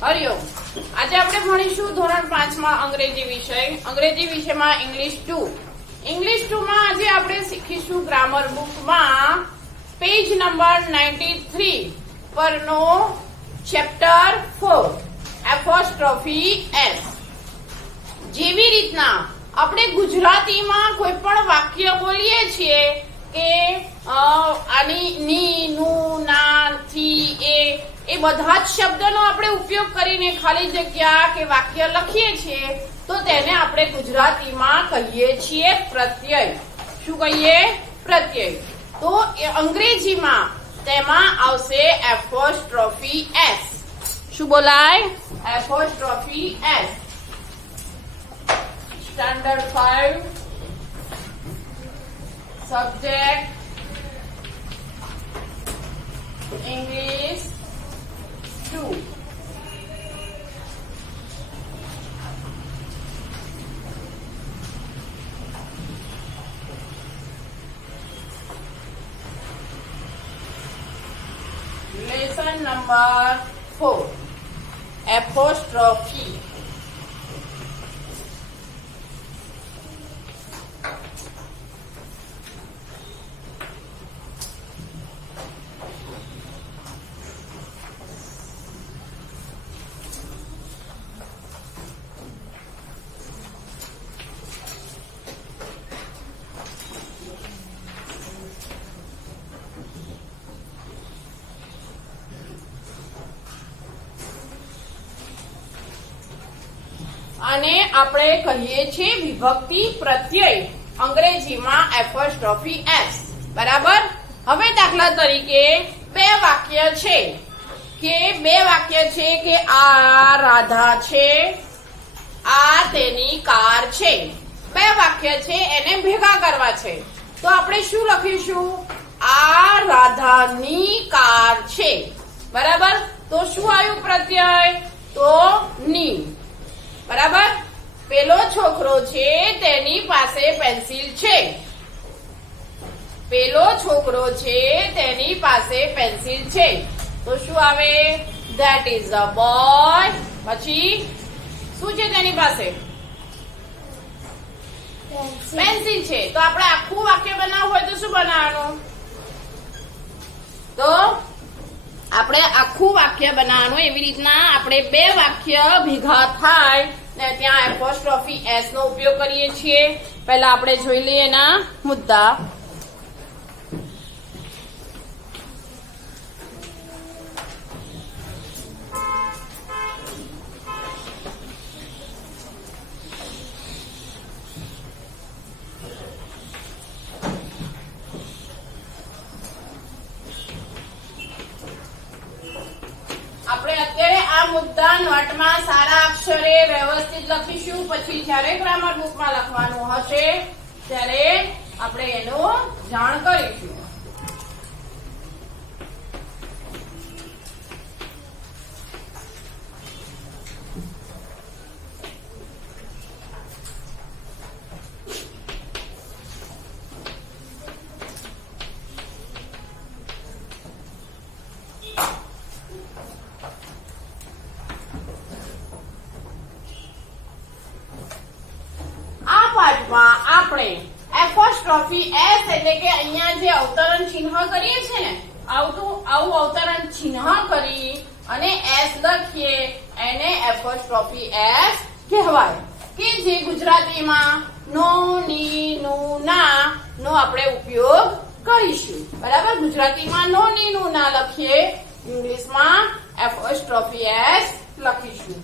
હરિઓમ. આજે આપણે ભણીશું ધોરણ 5 માં અંગ્રેજી વિષય. અંગ્રેજી વિષયમાં ઇંગ્લિશ 2. ઇંગ્લિશ 2 માં આજે આપણે શીખીશું ગ્રામર બુકમાં પેજ નંબર 93 પરનો ચેપ્ટર 4 એપોસ્ટ્રોફી એસ. જેવી રીતના આપણે ગુજરાતીમાં કોઈ પણ વાક્ય બોલીએ છીએ કે આની ની નું ના થી એ બધા જ શબ્દનો આપણે ઉપયોગ કરીને ખાલી જગ્યા કે વાક્ય લખીએ છીએ તો તેને આપણે ગુજરાતીમાં કહીએ છીએ પ્રત્યય. શું કહીએ? પ્રત્યય. તો અંગ્રેજીમાં તેમાં આવશે એપોસ્ટ્રોફી એસ. શું બોલાય? Apostrophe S. Standard 5 subject English 2. Lesson number 4 apostrophe. અને આપણે કહીએ છીએ વિભક્તિ પ્રત્યય અંગ્રેજીમાં એપોસ્ટ્રોફી એસ. બરાબર. હવે દાખલા તરીકે બે વાક્ય છે કે આ રાધા છે, આ તેની કાર છે. બે વાક્ય છે, એને ભેગા કરવા છે તો આપણે શું લખીશું? આ રાધાની કાર છે. બરાબર. તો શું આવ્યું પ્રત્યય? તો ની. બરાબર. પેલો છોકરો છે તેની પાસે પેન્સિલ છે. પેલો છોકરો છે તેની પાસે પેન્સિલ છે. તો શું આવે? That is a boy. પછી શું છે તેની પાસે? પેન્સિલ છે. તો આપણે આખું વાક્ય બનાવવું હોય તો શું બનાવવાનું? તો આપણે આખું વાક્ય બનાવવાનું. એવી રીતના આપણે બે વાક્ય ભેગા થાય ને ત્યાં એપોસ્ટ્રોફી એસ નો ઉપયોગ કરીએ છીએ. પહેલા આપણે જોઈ લઈએ એના મુદ્દા. આપણે અત્યારે આ મુદ્દા નોટમાં સારા અક્ષરે વ્યવસ્થિત લખીશું. પછી જ્યારે ગ્રામર બુકમાં લખવાનું હશે ત્યારે આપણે એનું જાણ કરીશું. આપણે એપોસ્ટ્રોફી એસ એટલે કે અહીંયા જે અવતરણ ચિહ્ન કરીએ છીએ ને આવું અવતરણ ચિહ્ન કરી અને એસ લખીએ એને એપોસ્ટ્રોફી એસ કહેવાય. કે જે ગુજરાતીમાં નો, ની, નું, ના નો આપણે ઉપયોગ કરીશું. બરાબર. ગુજરાતીમાં નો, ની, નું, ના લખીએ, ઇંગ્લિશમાં એપોસ્ટ્રોફી એસ લખીશું.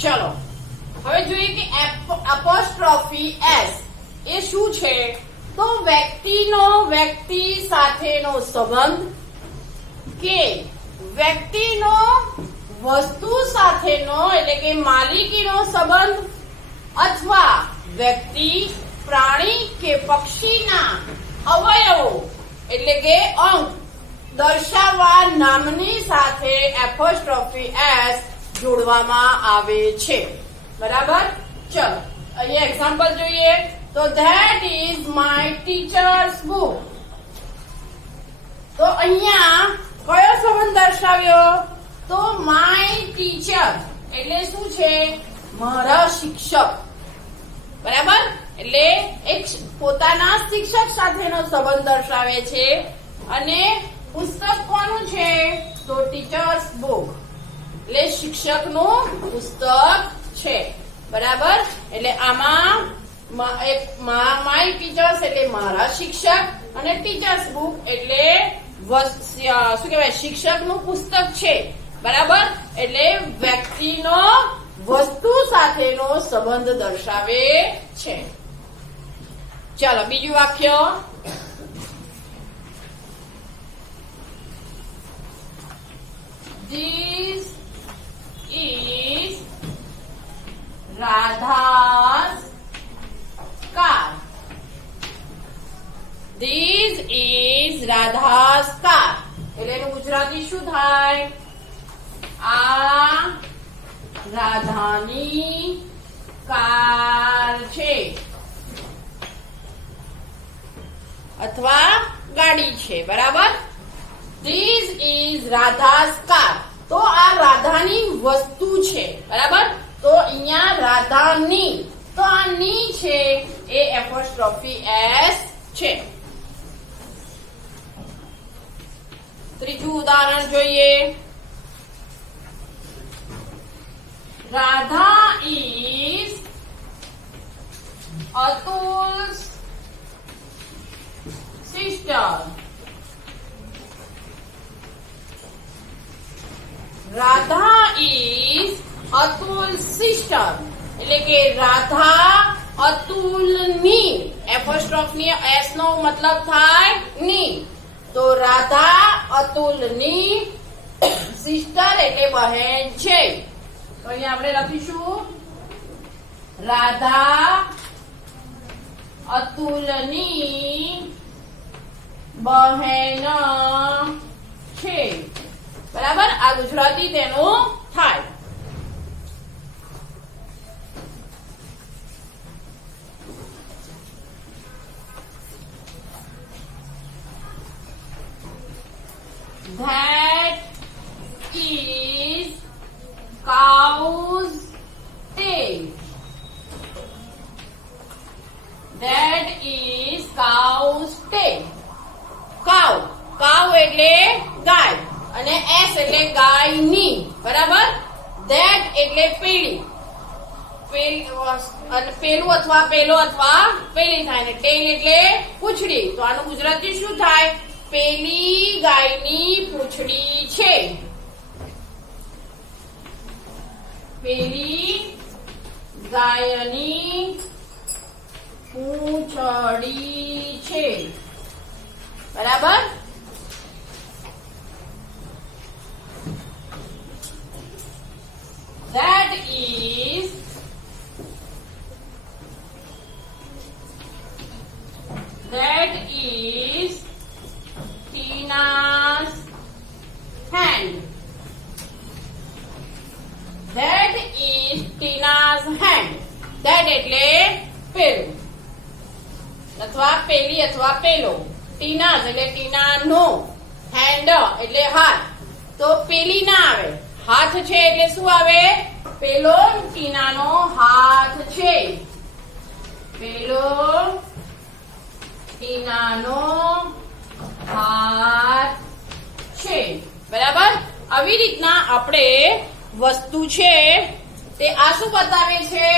ચલો હવે જોઈએ કે એપોસ્ટ્રોફી એસ એ શું છે? તો વ્યક્તિનો વ્યક્તિ સાથેનો સંબંધ કે વ્યક્તિનો વસ્તુ સાથેનો એટલે કે માલિકીનો સંબંધ અથવા વ્યક્તિ પ્રાણી કે પક્ષીના અવયવો એટલે કે અંગ દર્શાવવા નામની સાથે એપોસ્ટ્રોફી એસ જોડવામાં આવે છે. બરાબર? ચલો અહીંયા એક્ઝામ્પલ જોઈએ તો that is my teachers book. તો અહીંયા કયો સંબંધ દર્શાવ્યો? તો માય ટીચર એટલે શું છે? મારા શિક્ષક. બરાબર? એટલે એક પોતાના શિક્ષક સાથેનો સંબંધ દર્શાવે છે. અને પુસ્તક કોનું છે? તો ટીચર્સ બુક એટલે શિક્ષકનું પુસ્તક છે. બરાબર? એટલે આમાં માય ટીચર્સ એટલે મારા શિક્ષક અને ટીચર્સ બુક એટલે શું કહેવાય? શિક્ષકનું પુસ્તક છે. બરાબર? એટલે વ્યક્તિનો વસ્તુ સાથેનો સંબંધ દર્શાવે છે. ચાલો બીજું વાક્ય. This is Radha's car. This is Radha's car. એટલે એનું ગુજરાતી શું થાય? આ રાધાની કાર છે અથવા ગાડી છે. બરાબર? This is Radha's car. તો આ રાધાની વસ્તુ છે. બરાબર? તો અહીંયા રાધાની, તો આ ની છે એ એપોસ્ટ્રોફી એસ છે. ત્રીજું ઉદાહરણ જોઈએ. Radha is Atul's sister. Radha is Atul's sister એટલે કે રાધા અતુલની, એપોસ્ટ્રોફની એસ નો મતલબ થાય ની. તો રાધા અતુલની સિસ્ટર એટલે બહેન છે. તો અહીંયા આપણે લખીશું રાધા અતુલની બહેન છે. બરાબર? આ ગુજરાતી તેનું થાય. That is cow's tail. That is cow's tail. Cow. Cow એટલે ગાય અને એસ એટલે ગાયની. બરાબર? ધેટ એટલે પેલી, પેલું અથવા પેલો અથવા પેલી થાય ને ટેલ એટલે પૂંછડી. તો આનું ગુજરાતી શું થાય? પેલી ગાયની પૂંછડી છે. પેલી ગાયની પૂંછડી છે. બરાબર? That is Tina's hand. That is Tina's hand. That એટલે પેલું અથવા પેલી અથવા પેલો. ટીનાસ એટલે ટીનાનો, હેન્ડ એટલે હાથ. તો પેલી ના આવે, હાથ છે એટલે શું આવે? પેલો ટીનાનો હાથ છે. પેલો ટીનાનો હાથ છે. બરાબર? આવી રીતના આપણે વસ્તુ છે તે આ શું બતાવે છે?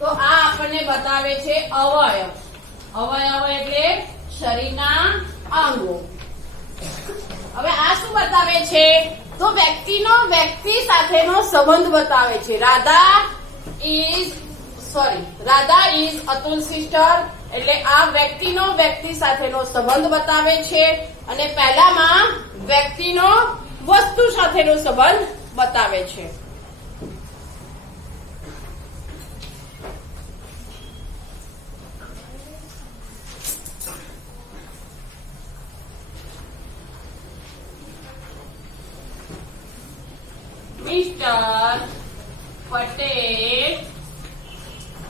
તો આ આપણને બતાવે છે અવયવ. અવયવ એટલે શરીરના અંગો. હવે આ શું બતાવે છે? તો વ્યક્તિનો વ્યક્તિ સાથેનો સંબંધ બતાવે છે. રાધા રાધા ઇઝ અતુલ સિસ્ટર, એટલે આ વ્યક્તિનો વ્યક્તિ સાથેનો સંબંધ બતાવે છે અને પહેલામાં વ્યક્તિનો વસ્તુ સાથેનો સંબંધ બતાવે છે.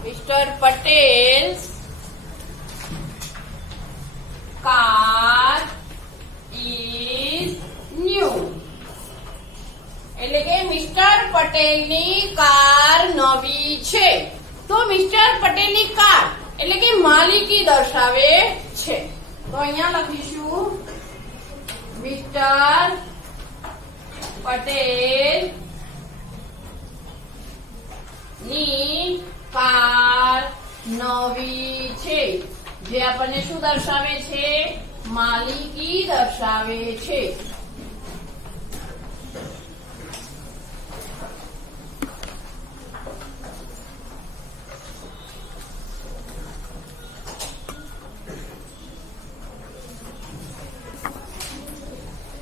Mister Patel car is new, એટલે કે મિસ્ટર પટેલની કાર નવી છે. તો મિસ્ટર પટેલની કાર એટલે કે માલિકી દર્શાવે છે. તો અહીંયા લખીશું મિસ્ટર પટેલ ની કાર નવી છે, જે આપણને શું દર્શાવે છે? માલિકી દર્શાવે છે.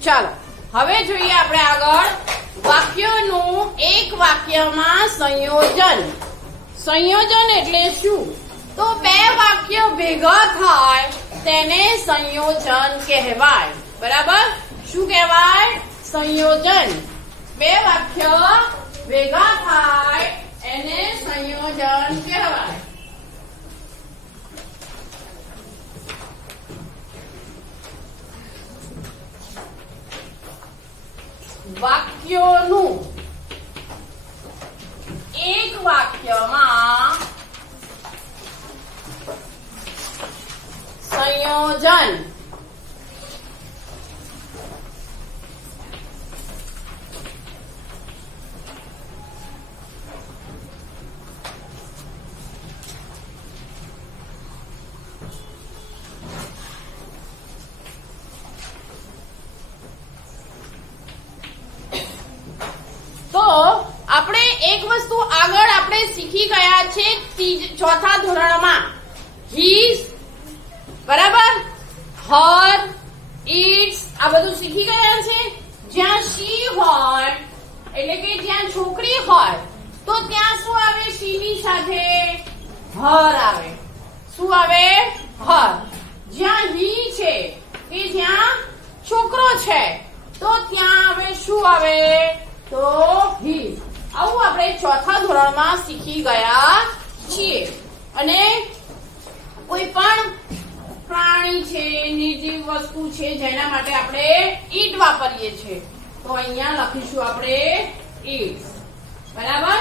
ચાલો હવે જોઈએ આપણે આગળ વાક્યોનું એક વાક્યમાં સંયોજન. સંયોજન એટલે શું? તો બે વાક્યો ભેગા થાય તેને સંયોજન કહેવાય. બરાબર? શું કહેવાય? સંયોજન. બે વાક્ય ભેગા થાય એને સંયોજન કહેવાય. વાક્યોનું એક વાક્યમાં સંયોજન. તો આપણે એક વસ્તુ આગળ આપણે શીખી ગયા છે ચોથા ધોરણમાં. હીઝ, બરાબર, હર, ઇટ્સ, આ બધું શીખી ગયા છે. જ્યાં શી હોય એટલે કે જ્યાં છોકરી હોય તો ત્યાં શું આવે? શી ની સાથે હર આવે. શું આવે? હર. જ્યાં હી છે કે જ્યાં છોકરો છે તો ત્યાં આવે શું આવે? તો હી. આવું આપણે ચોથા ધોરણમાં શીખી ગયા છીએ. અને કોઈ પણ પ્રાણી છે, નિર્જીવ વસ્તુ છે, જેના માટે આપણે ઈટ વાપરીએ છીએ તો અહીંયા લખીશું આપણે ઈટ. બરાબર?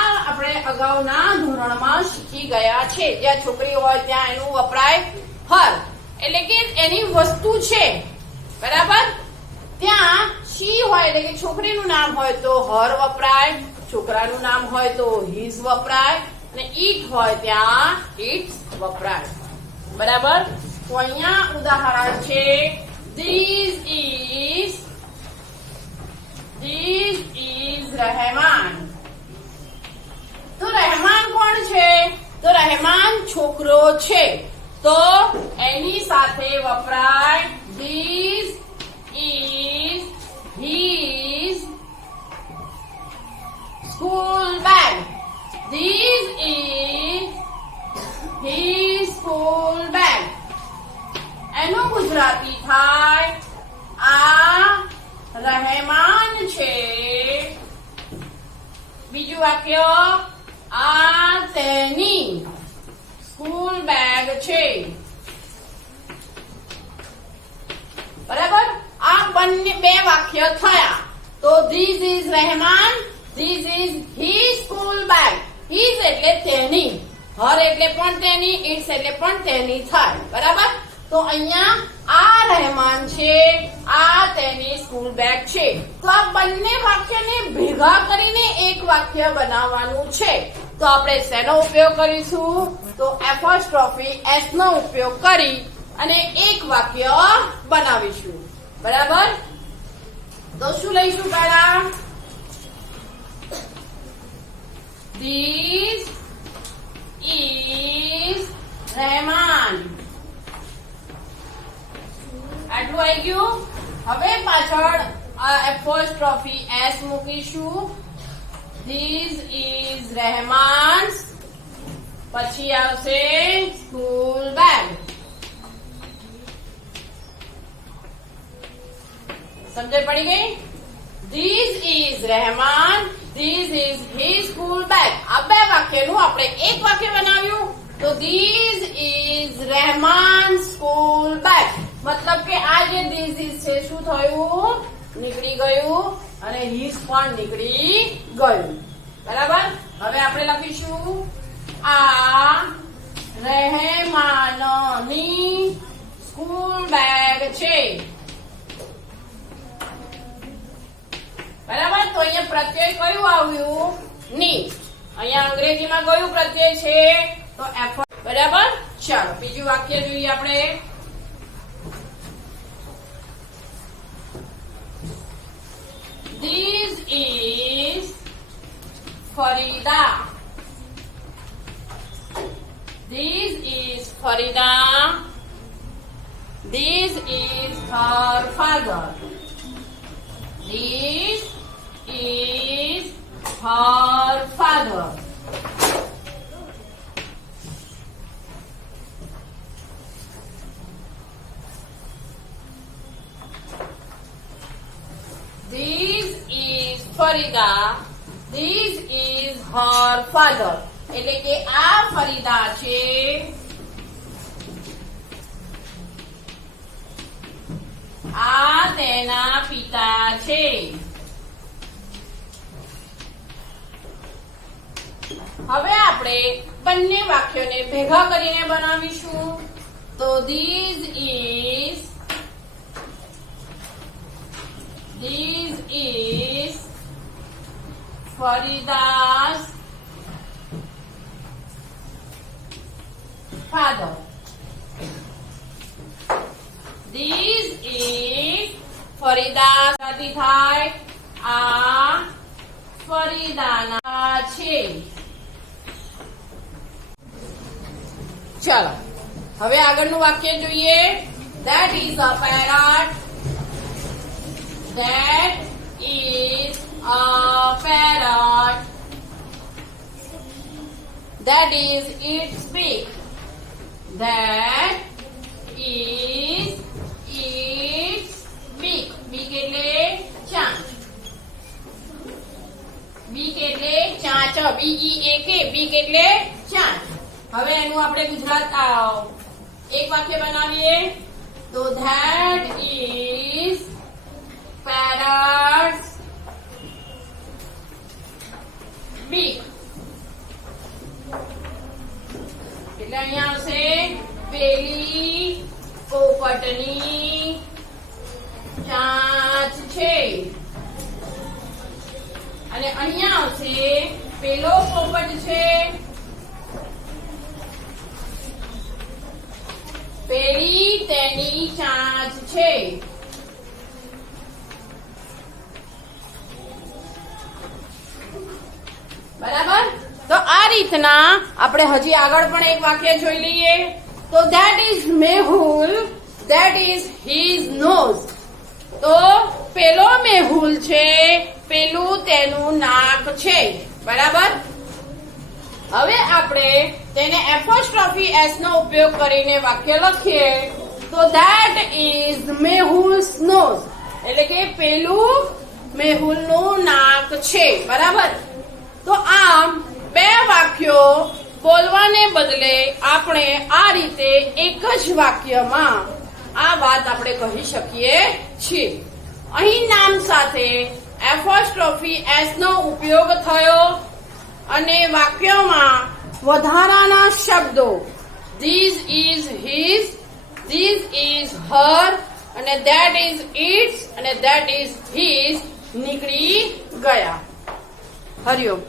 આ આપણે અગાઉના ધોરણમાં શીખી ગયા છે. જ્યાં છોકરી હોય ત્યાં એનું વપરાય હર, એટલે કે એની વસ્તુ છે. બરાબર? ત્યાં શી હોય એટલે કે છોકરીનું નામ હોય તો હર વપરાય, છોકરાનું નામ હોય તો હીઝ વપરાય, અને ઈટ હોય ત્યાં ઇટ્સ વપરાય. બરાબર? તો અહીંયા ઉદાહરણ છે ધીસ ઇઝ રહેમાન. તો રહેમાન કોણ છે? તો રહેમાન છોકરો છે તો એની સાથે વપરાય this is his school bag. This is his school bag. એનું ગુજરાતી થાય આ રહેમાન છે. બીજું વાક્ય આ તેની સ્કૂલ બેગ છે. બરાબર? આ બંને બે વાક્ય થયા. તો this is Rahman, this is his school bag. his એટલે તેની, હર એટલે પણ તેની, ઇટ્સ એટલે પણ તેની થાય. બરાબર? તો અહીંયા આ રહેમાન છે, આ તેની સ્કૂલ બેગ છે. તો આ બંને વાક્યને ભેગા કરીને એક વાક્ય બનાવવાનું છે. તો આપણે શેનો ઉપયોગ કરીશું? તો એપોસ્ટ્રોફી એસ નો ઉપયોગ કરી અને એક વાક્ય બનાવીશું. બરાબર? તો શું લઈશું? પહેલા This is રહેમાન. આટલું આવી ગયું. હવે પાછળ એપોસ્ટ્રોફી એસ મૂકીશું. This is રહેમાન્સ. પછી આવશે સ્કૂલ બેગ. સમજ પડી ગઈ? This is Rahman. This is his school bag. આ બે વાક્યનું આપણે એક વાક્ય બનાવ્યું. તો this is Rahman school bag. મતલબ કે આ જે this is છે શું થયું? નીકળી ગયું અને his પણ નીકળી ગયું. બરાબર? હવે આપણે લખીશું આ રહેમાનની સ્કૂલ બેગ છે. બરાબર? તો અહીંયા પ્રત્યય કયું આવ્યું? ની. અહીંયા અંગ્રેજીમાં કયું પ્રત્યય છે? તો એફર્ટ. બરાબર? ચાલો બીજું વાક્ય જોઈએ આપણે. This is Farida. This is Farida. This is her father. This is her father. This is Farida. This is her father. એટલે કે આ ફરીદા છે. આ તેના પિતા છે. હવે આપણે બંને વાક્યોને ભેગા કરીને બનાવીશું. તો this is Farida's father. This is Farida સાથે થાય આ ફરીદાના છે. ચાલો હવે આગળનું વાક્ય જોઈએ. That is a parrot. That is a parrot. That is its beak. That is its beak. Beak એટલે ચાંચ. Beak એટલે ચાંચ. BEAK. Beak એટલે ચાંચ. હવે એનું આપણે ગુજરાત એક વાક્ય બનાવીએ. તો that is parrot's beak. એટલે અહીંયા આવશે પેલી પોપટની ચાંચ છે. અને અહીંયા આવશે પેલો પોપટ છે. પેલી તેની ચાંચ છે. બરાબર? તો આ રીતના આપણે હજી આગળ પણ એક વાક્ય જોઈ લઈએ. તો that is Mehul. That is his nose. તો પેલો મેહુલ છે. પેલું તેનું નાક છે. બરાબર? હવે આપણે તેને એપોસ્ટ્રોફી એસ નો ઉપયોગ કરીને વાક્ય લખીએ. તો that is મેહુલ્સ nose. એટલે કે પેલું મેહુલનું નાક છે. બરાબર? તો આમ બે વાક્યો બોલવાને બદલે આપણે આ રીતે એક જ વાક્યમાં આ વાત આપણે કહી શકીએ છીએ. અહીં નામ સાથે એપોસ્ટ્રોફી એસ નો ઉપયોગ થયો અને વાક્યમાં વધારાના શબ્દો this is his, this is her અને that is its અને that is his નીકળી ગયા. હરિઓમ.